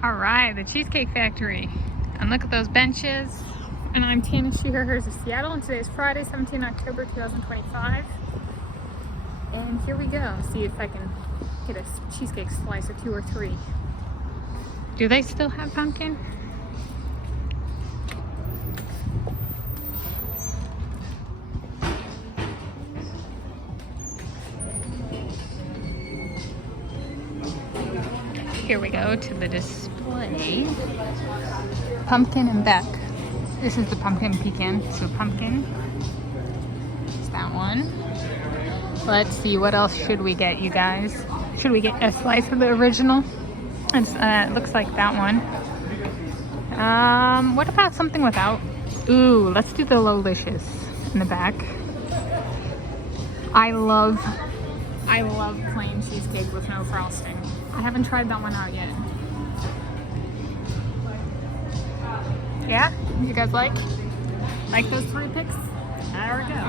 All right, the Cheesecake Factory. And look at those benches. And I'm Tanis Coralee of Seattle, and today is Friday, 17 October 2025. And here we go. See if I can get a cheesecake slice or 2 or 3. Do they still have pumpkin? Here we go to the display. Pumpkin and Beck. This is the pumpkin pecan. So pumpkin. It's that one. Let's see, what else should we get, you guys? Should we get a slice of the original? It looks like that one. What about something without? Ooh, let's do the Lowlicious in the back. I love plain cheesecake with no frosting. I haven't tried that one out yet. Yeah? You guys like those 3 picks? There we go.